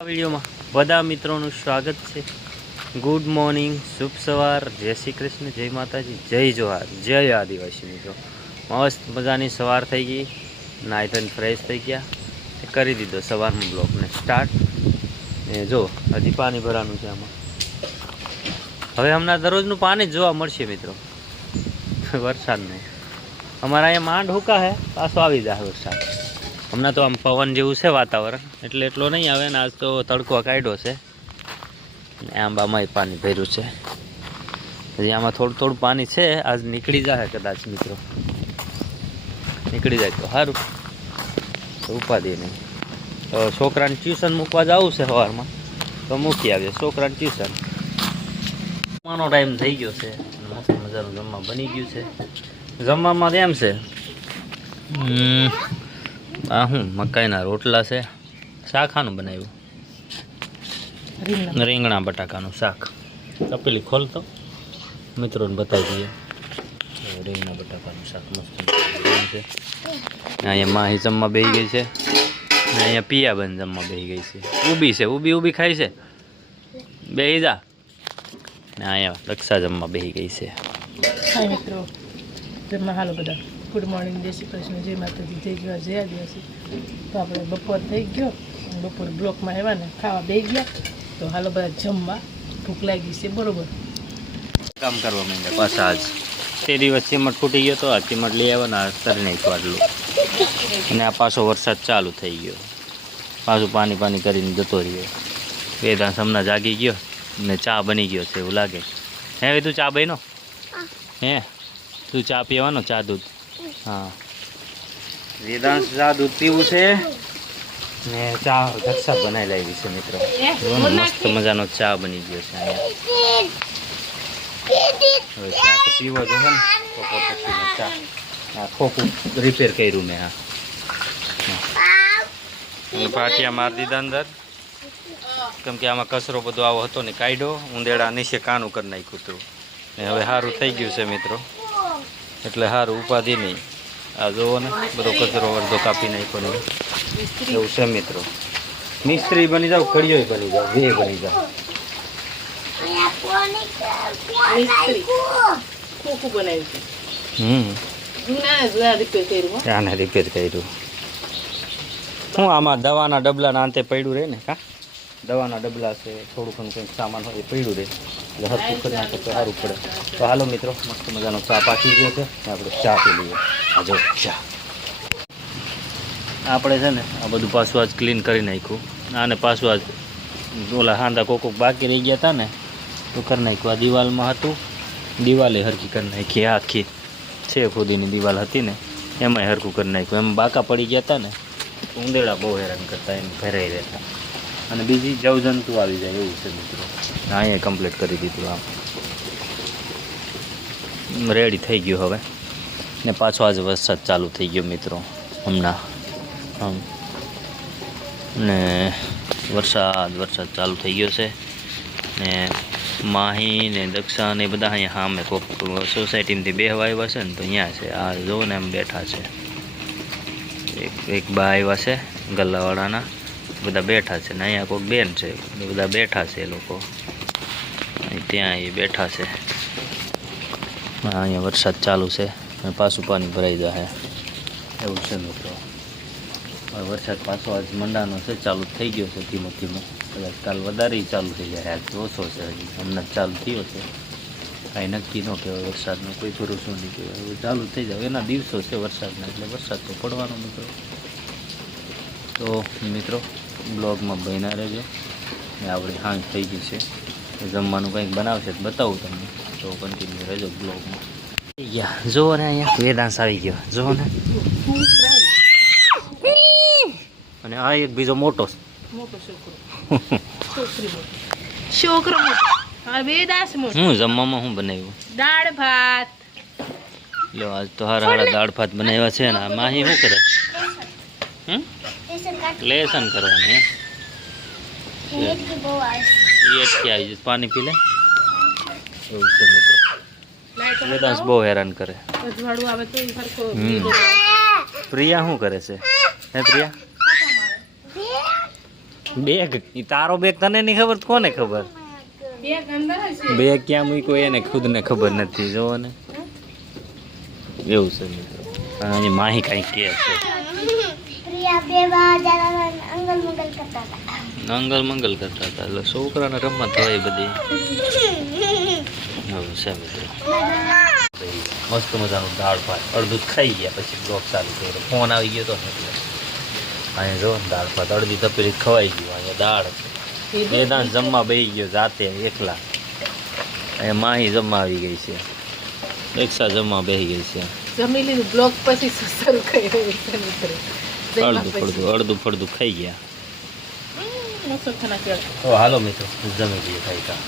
વિડીયોમાં બધા મિત્રોનું સ્વાગત છે। ગુડ મોર્નિંગ, શુભ સવાર, જય શ્રી કૃષ્ણ, જય માતાજી, જય જોહાર, જય આદિવાસી મિત્રો। મસ્ત મજાની સવાર થઈ ગઈ, નાઈ ધોઈને ફ્રેશ થઈ ગયા, કરી દીધો સવારમાં બ્લોગને સ્ટાર્ટ। એ જો હજી પાણી ભરાનું છે આમાં। હવે હમણાં દરરોજનું પાણી જ જોવા મળશે મિત્રો, વરસાદનું। અમારા અહીંયા માંડ હુકા હે, પાછો આવી જાય વરસાદ। હમણાં તો આમ પવન જેવું છે વાતાવરણ, એટલે એટલો નહીં આવે ને। આજ તો તડકો કાઢ્યો છે, આંબામાં પાણી ભર્યું છે। હજી આમાં થોડું થોડું પાણી છે, આજ નીકળી જાય કદાચ મિત્રો, નીકળી જાય તો સારું, તો ઉપાધિ નહીં। તો છોકરાને ટ્યુશન મૂકવા જવું છે સવારમાં, તો મૂકી આવીએ છોકરાને ટ્યુશન। જમવાનો ટાઈમ થઈ ગયો છે, મસ્ત મજાનું જમવા બની ગયું છે। જમવામાં એમ છે, આ હું મકાઈના રોટલા છે, શાક આનું બનાવ્યું રીંગણા બટાકાનું શાક। તપેલી ખોલતો મિત્રોને બતાવી દઈએ, રીંગણા બટાકાનું શાક મસ્ત છે। અહીંયા માહી જમવા બેસી ગઈ છે, ને અહીંયા પિયાબેન જમવા બેસી ગઈ છે। ઊભી છે, ઊભી ઊભી ખાઈ છે, બેસી જા। ને અહીંયા રક્ષા જમવા બેસી ગઈ છે। હાય મિત્રો, જમવા હાલો બધા। ગુડ મોર્નિંગ, જય શ્રી કૃષ્ણ, જય માતાજી, જય જોહાર, જય આદિવાસી। તો આપણે બપોર થઈ ગયો, બપોર બ્લોકમાં આવ્યા ને ખાવા બે ગયા, તો હાલો બધા જમવા, ભૂખ લાગી છે બરોબર। કામ કરવા માંડ્યા પાછા। આજ તે દિવસ ચીમટ ફૂટી ગયો તો આ ચીમટ લઈ આવ્યો ને આ તરી નાખ્યું આટલું, અને આ પાછો વરસાદ ચાલુ થઈ ગયો, પાછું પાણી પાણી કરીને જતો રહ્યો। વેદાંશ હમણાં જાગી ગયો ને ચા બની ગયો છે એવું લાગે। હે તું ચા બન્યો? હે તું ચા પીવાનો? ચા દૂધ? હા, વેદાંશ ચા દૂધ પીવું છે ને ચા રક્ષા બનાવી લાવી છે મિત્રો। મસ્ત મજાનો ચા બની ગયો છે અહીંયા। હવે ચા તો પીવો જો ને, તો પછી ચા આ ખોખું રિપેર કર્યું મેં। હા, પાટિયા મારી દીધા અંદર, કેમ કે આમાં કચરો બધો આવો હતો ને કાઢ્યો, ઉંદેડા નીચે કાનું કરી નાખ્યું હતું ને હવે સારું થઈ ગયું છે મિત્રો, એટલે સારું ઉપાધિ નહીં। આ જોવો ને બધો કચરો અડધો કાપી નાખ્યો ને એવું છે મિત્રો। મિસ્ત્રી બની જાવ, કડિયો બની જાવ, બે બની જાવ। આને રિપેર કર્યું હું, આમાં દવાના ડબલાના અંતે પડ્યું રહે ને, કા દવાના ડબલા છે, થોડું ઘણું કંઈક સામાન હોય એ પડ્યું રહે, એટલે હરકું કરી નાખે તો સારું પડે। તો હાલો મિત્રો, મસ્ત મજાનો ચા પાકી ગયો છે, આપણે ચા પી લઈએ। આ જો ચા આપણે છે ને આ બધું પાછું આજ ક્લીન કરી નાખ્યું, આને પાછું આજ ઓલા હાંધા કોક બાકી રહી ગયા હતા ને તો કરી નાખ્યું। આ દિવાલમાં હતું, દિવાલે હરકી કરી નાખી, આખી 6 ફૂટની દિવાલ હતી ને એમાંય હરકું કરી નાખ્યું। એમાં બાકા પડી ગયા હતા ને, ઉંદેડા બહુ હેરાન કરતા, એમ ભરાઈ રહેતા, અને બીજી જવજંતુ આવી જાય એવું છે મિત્રો। અહીંયા કમ્પ્લીટ કરી દીધું, આમ રેડી થઈ ગયું હવે, ને પાછો આજે વરસાદ ચાલુ થઈ ગયો મિત્રો હમણાં। આમ ને વરસાદ ચાલુ થઈ ગયો છે, ને માહી ને દક્ષા ને બધા અહીંયા સામે કોક સોસાયટીમાંથી બેહવા આવ્યા છે ને, તો અહીંયા છે આ જોવો ને એમ બેઠા છે। એક બા આવ્યા છે ગલ્લાવાળાના, બધા બેઠા છે ને અહીંયા કોઈક બેન છે, બધા બેઠા છે એ લોકો, ત્યાં એ બેઠા છે। અહીંયા વરસાદ ચાલુ છે અને પાછું પાણી ભરાઈ જાય એવું છે મિત્રો। હવે વરસાદ પાછો આજ મંડાનો છે, ચાલુ થઈ ગયો છે ધીમો ધીમો, કદાચ કાલ વધારે ચાલુ થઈ જાય, આજ ઓછો છે, હજી હમણાં જ ચાલુ થયો છે, કાંઈ નક્કી ન કહેવાય વરસાદનો, કોઈ ભરોસો નહીં કહેવાય, હવે ચાલુ થઈ જાય, એના દિવસો છે વરસાદના, એટલે વરસાદ તો પડવાનો મિત્રો। તો મિત્રો બ્લોગમાં બન્યા રહેજો, ને આપણે સાંજ થઈ ગઈ છે, જમવાનું કંઈક બનાવશે તો બતાવું તમને, તો કન્ટિન્યુ રહેજો બ્લોગમાં। જુઓ ને અહીંયા વેદાંશ આવી ગયો, જુઓ ને, અને આ એક બીજો મોટો છોકરો હું જમવામાં શું બનાવ્યું? દાળ ભાત। લો આજ તો હારા દાળ ભાત બનાવ્યા છે ને। માહી શું કરે? લેસન કરવાનું એ આવી જાય, પાણી પી લે એવું છે મિત્રો। વેદાંશ બહુ હેરાન કરે। પ્રિયા શું કરે છે? હે પ્રિયા બેગ ઈ તારો બેગ તને નહીં ખબર તો કોને ખબર બેગ અંદર છે બેગ ક્યાં મૂક્યો એને ખુદને ખબર નથી જોવો ને એવું છે મિત્રો અને એની માહી કાંઈ કે છે પ્રિયા બે જરા અંગલ મંગલ કરતા હતા મંગલ મંગલ કરતા હતા એટલે છોકરાને રમત હોય બધી એવું છે મિત્રો મસ્ત મજાનું દાળ ભાત અડધું ખાઈ ગયા પછી બ્લોક ચાલુ કર્યો ફોન આવી ગયો તો ને એટલે અહીંયા જો ને દાળ ભાત અડધી તપેલી ખવાઈ ગયું અહીંયા દાળ છે વેદાંત જમવા બેસી ગયો જાતે એકલા અહીંયા માહી જમવા આવી ગઈ છે એકસા જમવા બેસી ગઈ છે જમી લીધું બ્લોક પછી શરૂ કરી રહ્યું છે મિત્રો અડધું ફળદું ખાઈ ગયા મોસમ ખાના કેળ તો હાલો મિત્રો જમી લઈએ ખાઈ કા